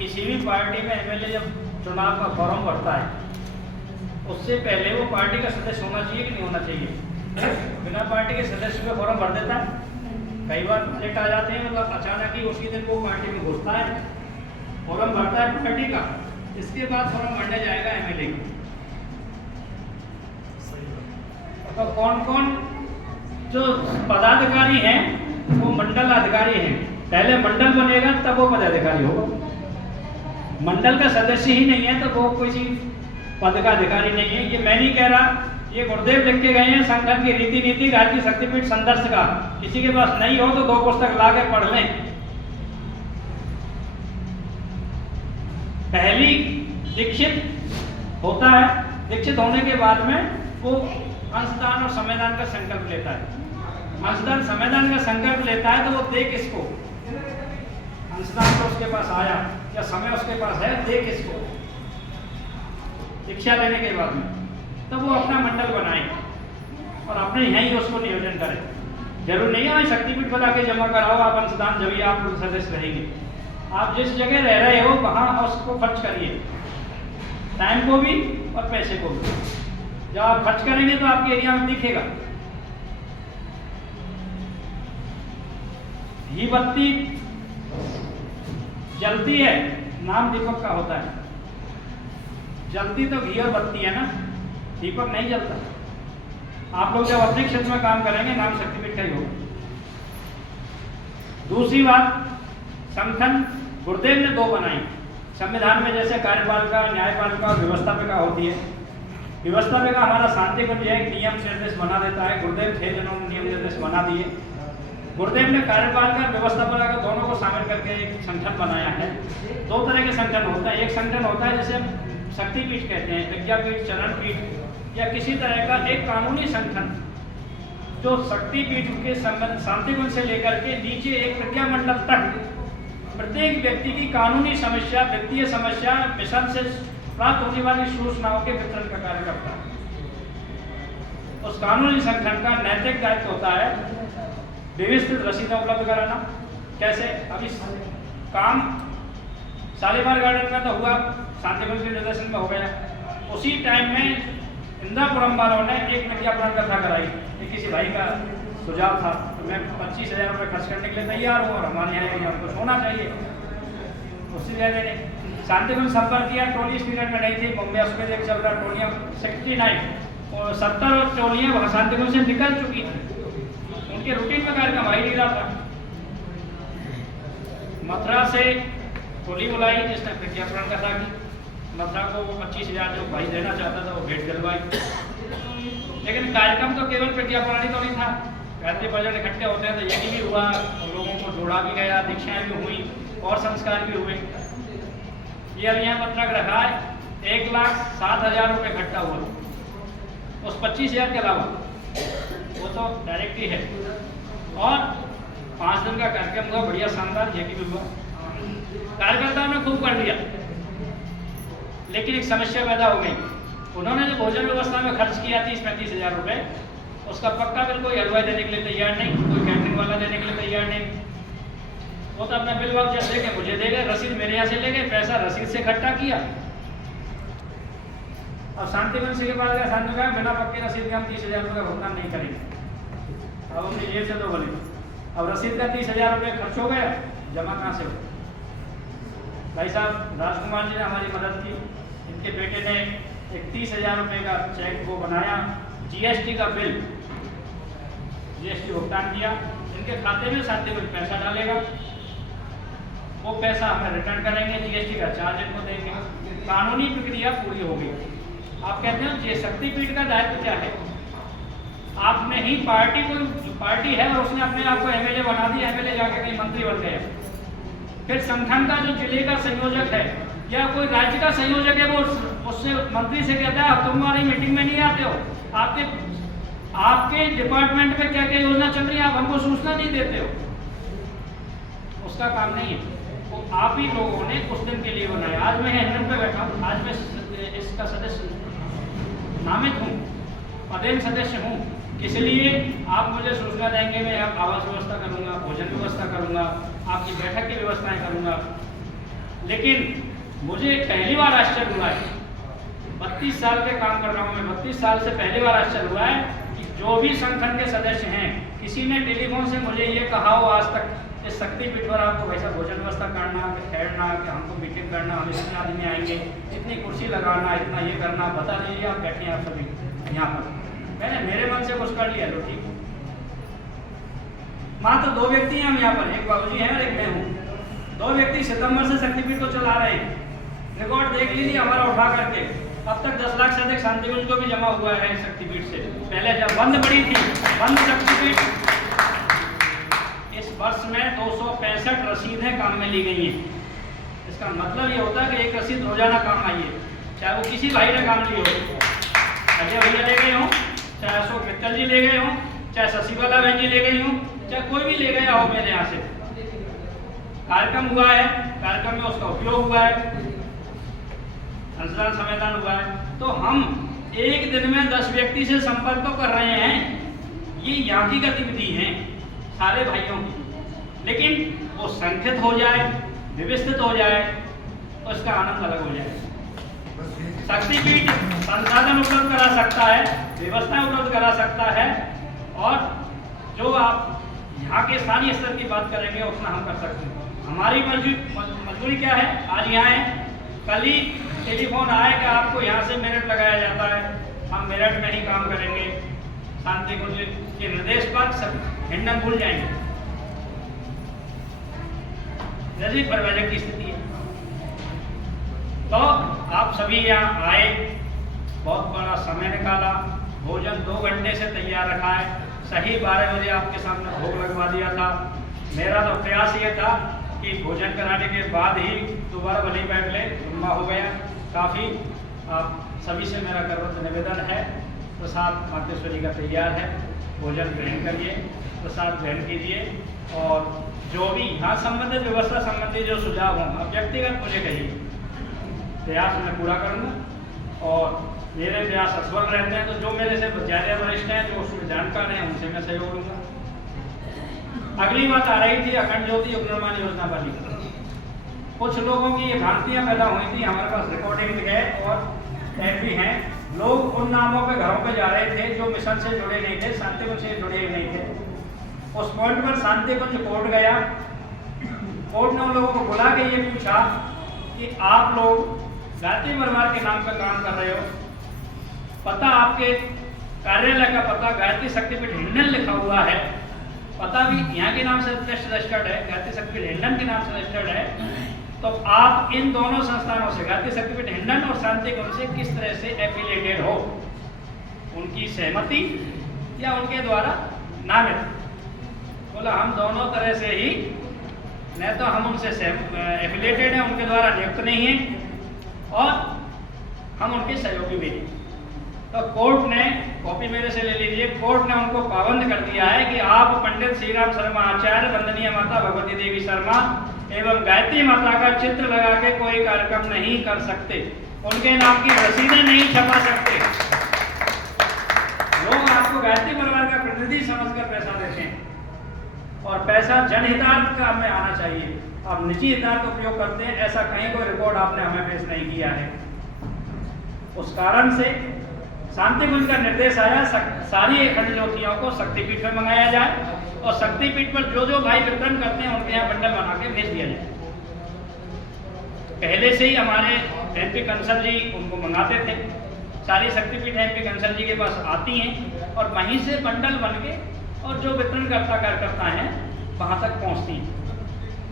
किसी भी पार्टी में एमएलए जब चुनाव का फॉर्म भरता है उससे पहले वो पार्टी का सदस्य होना चाहिए कि नहीं होना चाहिए? बिना पार्टी के सदस्य का फॉर्म भर देता है। कई बार प्रोजेक्ट आ जाते हैं, मतलब अचानक ही उसी दिन वो पार्टी में घुसता है, फॉर्म भरता है पार्टी का, इसके बाद फॉर्म भरने जाएगा एमएलए का। तो कौन कौन जो पदाधिकारी हैं वो मंडल अधिकारी हैं। पहले मंडल बनेगा तब वो पदाधिकारी होगा। मंडल का सदस्य ही नहीं है तो वो किसी पद का अधिकारी नहीं है। ये मैं नहीं कह रहा, ये गुरुदेव लिख के गए हैं संगठन की रीति नीति भारतीय शक्तिपीठ संदर्श का। किसी के पास नहीं हो तो 2 पुस्तक ला के पढ़ लें। पहली दीक्षित होता है, दीक्षित होने के बाद में वो अंशदान और समयदान का संकल्प लेता है। अंशदान समयदान का संकल्प लेता है तो वो दे किसको? अंशदान तो उसके पास आया या समय उसके पास है, दे किसको? दीक्षा लेने के बाद में तब वो अपना मंडल बनाए और अपने यहीं उसको नियोजन करें। जरूर नहीं है शक्तिपीठ बना के जमा कराओ आप अंशदान, जब ही आप सदस्य रहेंगे। आप जिस जगह रह रहे हो वहाँ उसको खर्च करिए, टाइम को भी और पैसे को भी। जब आप खर्च करेंगे तो आपके एरिया में दिखेगा। घी बत्ती जलती है, नाम दीपक का होता है। जलती तो घी और बत्ती है ना, दीपक नहीं जलता। आप लोग जब अपने क्षेत्र में काम करेंगे नाम शक्तिपीठ का ही होगा। दूसरी बात, संगठन गुरुदेव ने 2 बनाई संविधान में, जैसे कार्यपालिका, न्यायपालिका और व्यवस्थापिका होती है। व्यवस्थापिका हमारा शांति कुंज है, एक नियम निर्देश बना देता है। गुरुदेव थे जिन्होंने नियम निर्देश बना दिए। गुरुदेव ने कार्यपालिका और व्यवस्थापिका का दोनों को शामिल करके एक संगठन बनाया है। 2 तरह के संगठन होता है। एक संगठन होता है जिसे शक्तिपीठ कहते हैं, विद्यापीठ, चरणपीठ या किसी तरह का एक कानूनी संगठन जो शक्तिपीठ के शांतिकुंज से लेकर के नीचे एक प्रज्ञा मंडल तक प्रत्येक व्यक्ति की कानूनी समस्या, वित्तीय समस्या, मिशन से प्राप्त होने वाली सूचनाओं के वितरण का कार्य करता है। उस कानूनी संगठन का नैतिक दायित्व होता है व्यवस्थित रसीदें उपलब्ध कराना। कैसे? अभी काम शालीमार गार्डन में तो हुआ, शांतिकुंज के निर्देशन में हो गया। उसी टाइम में इंद्रापुरम वालों ने एक विज्ञापन कथा कराई। ये किसी भाई का सुझाव था, तो मैं 25,000 रुपये खर्च करने के लिए तैयार हूँ और हमारे यहाँ एरिया में कुछ होना चाहिए। उसी जगह ने शांतिकुंज संपर्क किया। ट्रॉली इस पीरियड में नहीं थी, मुंबई उसमें एक चल रहा ट्रॉलियाँ 69 और 70 ट्रॉलियाँ शांतिकुंज से निकल चुकी थी। उनके रूटीन में कार्यक्रम आ ही नहीं रहा था। मथुरा से ट्रॉली बुलाई जिसने विज्ञापन कथा की। मथुरा को वो 25,000 जो भाई देना चाहता था वो भेंट दिलवाई। लेकिन कार्यक्रम तो केवल प्रज्ञापन ही तो नहीं था, गायत्री भजन इकट्ठे होते हैं तो यज्ञ भी हुआ, लोगों को जोड़ा भी गया, दीक्षाएं भी हुई और संस्कार भी हुए। ये यहाँ पत्रक रखा है, 1,07,000 रुपये इकट्ठा हुआ उस 25,000 के अलावा, वो तो डायरेक्ट ही है। और 5 दिन का कार्यक्रम हुआ, बढ़िया शानदार यज्ञ भी हुआ। कार्यकर्ताओं ने खूब कर लिया, लेकिन एक समस्या पैदा हो गई। उन्होंने जो भोजन व्यवस्था में खर्च किया 30-35,000 रुपये, उसका पक्का बिल कोई हलवाई देने के लिए तैयार नहीं, कोई कैटरिंग वाला देने के लिए तैयार नहीं। वो तो अपना बिल वाउचर दे के मुझे दे गए, रसीद मेरे यहाँ से ले गए, पैसा रसीद से इकट्ठा किया। अब शांतिकुंज से के पास गया, शांति कहा बिना पक्के रसीद के हम 30,000 रुपये का भुगतान नहीं करेंगे। अब हमने जेब से तो बोले, अब रसीद का 30,000 रुपये खर्च हो गया, जमा कहाँ से हो? भाई साहब राजकुमार जी ने हमारी मदद की। इनके बेटे ने एक 30,000 रुपये का चेक वो बनाया, जीएसटी का बिल, जीएसटी भुगतान किया। इनके खाते में शांतिकुंज पैसा डालेगा, वो पैसा हमें रिटर्न करेंगे, जीएसटी का चार्ज इनको देंगे। कानूनी प्रक्रिया पूरी हो गई। आप कहते हैं ये शक्तिपीठ का दायित्व क्या है? आपने ही पार्टी, कोई पार्टी है और उसने अपने आप को एमएलए बना दिया, एमएलए जाके कहीं मंत्री बन गया। फिर संगठन का जो जिले का संयोजक है या कोई राज्य का संयोजक है, वो उससे मंत्री से कहता है तुम हमारी मीटिंग में नहीं आते हो, आपके डिपार्टमेंट में क्या क्या योजना चल रही है, आप हमको सूचना नहीं देते हो। उसका काम नहीं है, वो आप ही लोगों ने उस दिन के लिए बनाया। आज मैं हेडन पे बैठा हूँ, आज मैं इसका सदस्य नामित हूँ, पदेन सदस्य हूँ। इसलिए आप मुझे सूचना देंगे, मैं आवास व्यवस्था करूँगा, भोजन व्यवस्था करूँगा, आपकी बैठक की व्यवस्थाएं करूँगा। लेकिन मुझे पहली बार आश्चर्य हुआ है, 32 साल के काम कर रहा हूँ मैं, 32 साल से पहली बार आश्चर्य हुआ है कि जो भी संगठन के सदस्य हैं, किसी ने टेलीफोन से मुझे ये कहा हो आज तक इस शक्तिपीठ पर आपको वैसा भोजन व्यवस्था करना, कि ठहरना, कि हमको मीटिंग करना, हम इतने आदमी आएंगे, इतनी कुर्सी लगाना, इतना ये करना, बता दीजिए आप बैठिए आप सभी यहाँ पर। मैंने मेरे मन से कुछ कर लिया, लो ठीक। मात्र 2 व्यक्ति हैं हम यहाँ पर, एक बाबूजी हैं और एक मैं हूँ। 2 व्यक्ति सितंबर से शक्तिपीठ को चला रहे हैं। रिकॉर्ड देख लीजिए हमारा उठा करके, अब तक 10 लाख से अधिक शांतिकुंज को भी जमा हुआ है शक्तिपीठ से। पहले जब बंद पड़ी थी, बंद शक्तिपीठ, इस वर्ष में 265 रसीदें काम में ली गई हैं। इसका मतलब ये होता है कि एक रसीद रोजाना काम आई है, चाहे वो किसी भाई ने काम ली हो, अजय भैया ले गए हों, चाहे अशोक मित्तल जी ले गए हों, चाहे शशिबाला बहन जी ले गई हों, चाहे कोई भी ले गया हो मेरे यहाँ से। कार्यक्रम हुआ है, कार्यक्रम में उसका उपयोग हुआ है, संस्धान संविधान हुआ है। तो हम एक दिन में 10 व्यक्ति से संपर्क तो कर रहे हैं, ये यहाँ की गतिविधि है सारे भाइयों की, लेकिन वो संगठित हो जाए, व्यवस्थित हो जाए तो इसका आनंद अलग हो जाए। शक्तिपीठ संसाधन उपलब्ध करा सकता है, व्यवस्था उपलब्ध करा सकता है, और जो आप यहाँ के स्थानीय स्तर की बात करेंगे उतना हम कर सकते हैं। हमारी मजबूरी क्या है, आज यहाँ है, कल ही टेलीफोन आए कि आपको यहाँ से मेरिट लगाया जाता है, हम मेरिट में ही काम करेंगे। शांतिकुंज के निर्देश पर सब हिंडन भूल जाएंगे, जैसी परिवार की स्थिति है। तो आप सभी यहाँ आए, बहुत बड़ा समय निकाला, भोजन 2 घंटे से तैयार रखा है, सही 12 बजे आपके सामने भोग लगवा दिया था। मेरा तो प्रयास ये था कि भोजन कराने के बाद ही दोबारा भले बैठ ले, लंबा हो गया काफ़ी। आप सभी से मेरा करवत निवेदन है, प्रसाद मातेश्वरी का तैयार है, भोजन ग्रहण करिए, प्रसाद ग्रहण कीजिए, और जो भी यहाँ संबंधित व्यवस्था संबंधी जो सुझाव हों आप व्यक्तिगत मुझे कहिए, प्रयास मैं पूरा करूँगा। और मेरे प्रयास असफल रहते हैं तो जो मेरे से ज़्यादा वरिष्ठ हैं, जो उसमें जानकार हैं, उनसे मैं सहयोग लूँगा। अगली बात आ रही थी अखंड ज्योति उपनिर्माण योजना वाली। कुछ लोगों की ये भ्रांतियाँ पैदा हुई थी, हमारे पास रिकॉर्डिंग है और टैग भी हैं। लोग उन नामों पे घरों पे जा रहे थे जो मिशन से जुड़े नहीं थे, शांतिकुंज से जुड़े नहीं थे। उस पॉइंट पर शांतिकुंज कोर्ट गया, कोर्ट ने उन लोगों को बुला के ये पूछा कि आप लोग गायत्री परिवार के नाम पर काम कर रहे हो, पता आपके कार्यालय का पता गायत्री शक्तिपीठ हिंडन लिखा हुआ है, पता भी यहाँ के नाम से रजिस्टर्ड है, गायत्री शक्तिपीठ हिंडन के नाम से रजिस्टर्ड है, तो आप इन दोनों संस्थानों से गायत्री शक्तिपीठ हिंडन और शांतिकुंज से किस तरह से एफिलिएटेड हो, उनकी सहमति या उनके द्वारा नामित? बोला हम दोनों तरह से ही, न तो हम उनसे एफिलिएटेड हैं, उनके द्वारा नियुक्त नहीं है, और हम उनके सहयोगी भी नहीं। तो कोर्ट ने, कॉपी मेरे से ले लीजिए, कोर्ट ने उनको पाबंद कर दिया है कि आप पंडित श्री राम शर्मा आचार्य, वंदनीय माता भगवती देवी शर्मा एवं गायत्री माता का चित्र लगा के कोई कार्यक्रम नहीं कर सकते, उनके नाम की रसीदें नहीं छपा सकते। लोग आपको गायत्री परिवार का प्रतिनिधि समझकर पैसा देते हैं, और पैसा जनहितार्थ का में आना चाहिए। आप निजी हितार्थ उपयोग करते हैं, ऐसा कहीं कोई रिकॉर्ड आपने हमें पेश नहीं किया है। उस कारण से शांतिकुंज का निर्देश आया सारी अखंड ज्योतियों को शक्तिपीठ में मंगाया जाए, और शक्तिपीठ पर जो जो भाई वितरण करते हैं उनके यहाँ बंडल बना के भेज दिया जाए। पहले से ही हमारे MP कंसल जी उनको मंगाते थे, सारी शक्तिपीठ MP कंसल जी के पास आती हैं, और वहीं से बंडल बन के और जो वितरण कार्यकर्ता हैं वहाँ तक पहुँचती हैं।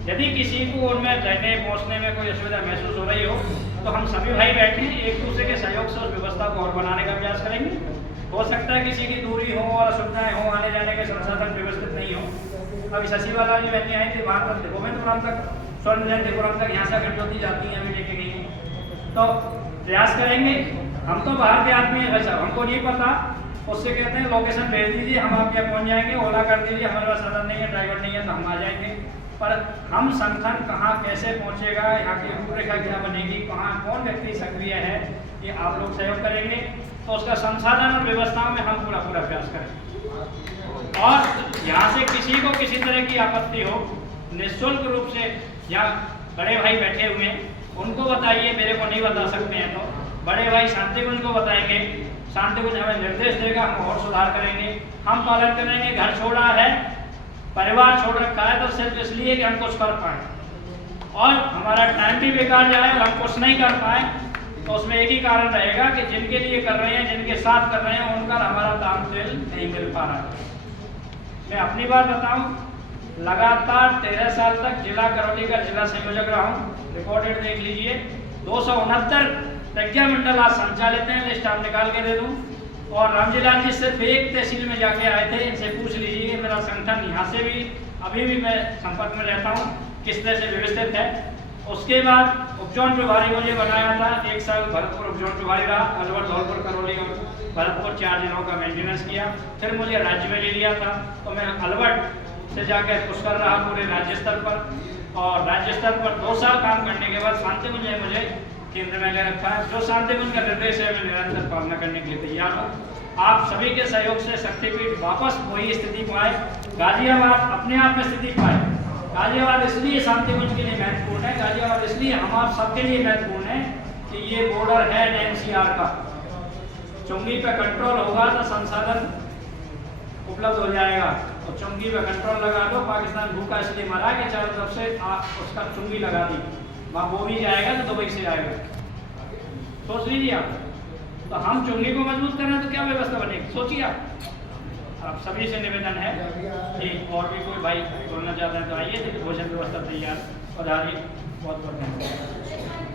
यदि किसी को उनमें रहने पहुँचने में कोई असुविधा महसूस हो रही हो तो हम सभी भाई बैठे एक दूसरे के सहयोग से उस व्यवस्था को और बनाने का प्रयास करेंगे। हो सकता है किसी की दूरी हो और असुविधाएं हो, आने जाने के संसाधन व्यवस्थित नहीं हो। अभी शशिबाला जी बहनी आई थी, वहाँ पर गोविंदपुरम तक, स्वर्ण जयंतीपुरम तक, यहाँ से अगर ज्योति जाती हैं अभी लेके गई हैं, तो प्रयास करेंगे। हम तो बाहर के आदमी हैं, वैसा हमको नहीं पता, उससे कहते हैं लोकेशन भेज दीजिए, हम आपके यहाँ पहुँच जाएंगे, ओला कर दीजिए, हमारे पास साधन नहीं है, ड्राइवर नहीं है, तो हम आ जाएंगे। पर हम संगठन कहाँ कैसे पहुँचेगा, यहाँ की रूपरेखा क्या बनेगी, कहाँ कौन व्यक्ति सक्रिय है, ये आप लोग सहयोग करेंगे, तो उसका संसाधन और व्यवस्थाओं में हम पूरा प्रयास करेंगे। और यहाँ से किसी को किसी तरह की आपत्ति हो, निःशुल्क रूप से या बड़े भाई बैठे हुए हैं, उनको बताइए, मेरे को नहीं बता सकते हैं तो बड़े भाई शांतिकुंज को बताएंगे, शांतिकुंज हमें निर्देश देगा, हम और सुधार करेंगे, हम पालन करेंगे। घर छोड़ा है, परिवार छोड़ रखा है तो सिर्फ इसलिए कि हम कुछ कर पाए, और हमारा टाइम भी बेकार जाए और हम कुछ नहीं कर पाए, तो उसमें एक ही कारण रहेगा कि जिनके लिए कर रहे हैं, जिनके साथ कर रहे हैं, उनका हमारा तालमेल नहीं मिल पा रहा है। मैं अपनी बात बताऊं, लगातार 13 साल तक जिला करौली का जिला संयोजक रहा हूं, रिकॉर्डेड देख लीजिए। 269 प्रज्ञा मंडल आज संचालित हैं, लिस्ट आप निकाल के दे दूं। और रामजीलाल जी सिर्फ एक तहसील में जाके आए थे, इनसे पूछ लीजिए। मेरा संगठन यहाँ से भी अभी भी मैं संपर्क में रहता हूँ, किस तरह से व्यवस्थित है। उसके बाद उपजोन प्रभारी मुझे बनाया था, 1 साल भरतपुर उपजोन प्रभारी रहा, अलवर, धौलपुर, करौली और भरतपुर 4 जिलों का मेंटेनेंस किया। फिर मुझे राज्य में ले लिया था, तो मैं अलवर से जाकर पुष्कर रहा पूरे राज्य स्तर पर, और राज्य स्तर पर 2 साल काम करने के बाद शांतिकुंज ने मुझे केंद्र में ले रखा है। जो शांतिकुंज का निर्देश है, मैं निरंतर पालना करने के लिए तैयार हूँ। आप सभी के सहयोग से शक्तिपीठ वापस वही स्थिति पाए, गाजियाबाद अपने आप में स्थिति पाए। गाजियाबाद इसलिए शांतिकुंज के लिए महत्वपूर्ण है, गाजियाबाद इसलिए हम आप सबके लिए महत्वपूर्ण है कि ये बॉर्डर है एनसीआर का। चुंगी पे कंट्रोल होगा तो संसाधन उपलब्ध हो जाएगा, तो चुंगी पे कंट्रोल लगा दो। पाकिस्तान भूखा इसलिए मरा कि चारों तरफ से उसका चुंगी लगा दी, वहाँ वो भी जाएगा तो दुबई से आएगा। सोच लीजिए आप, तो हम चुंगी को मजबूत करें तो क्या व्यवस्था बनेगी, सोचिए आप सभी से निवेदन है कि और भी कोई भाई बोलना चाहते हैं तो आइए, भोजन व्यवस्था तैयार। पधारिए, बहुत बहुत धन्यवाद।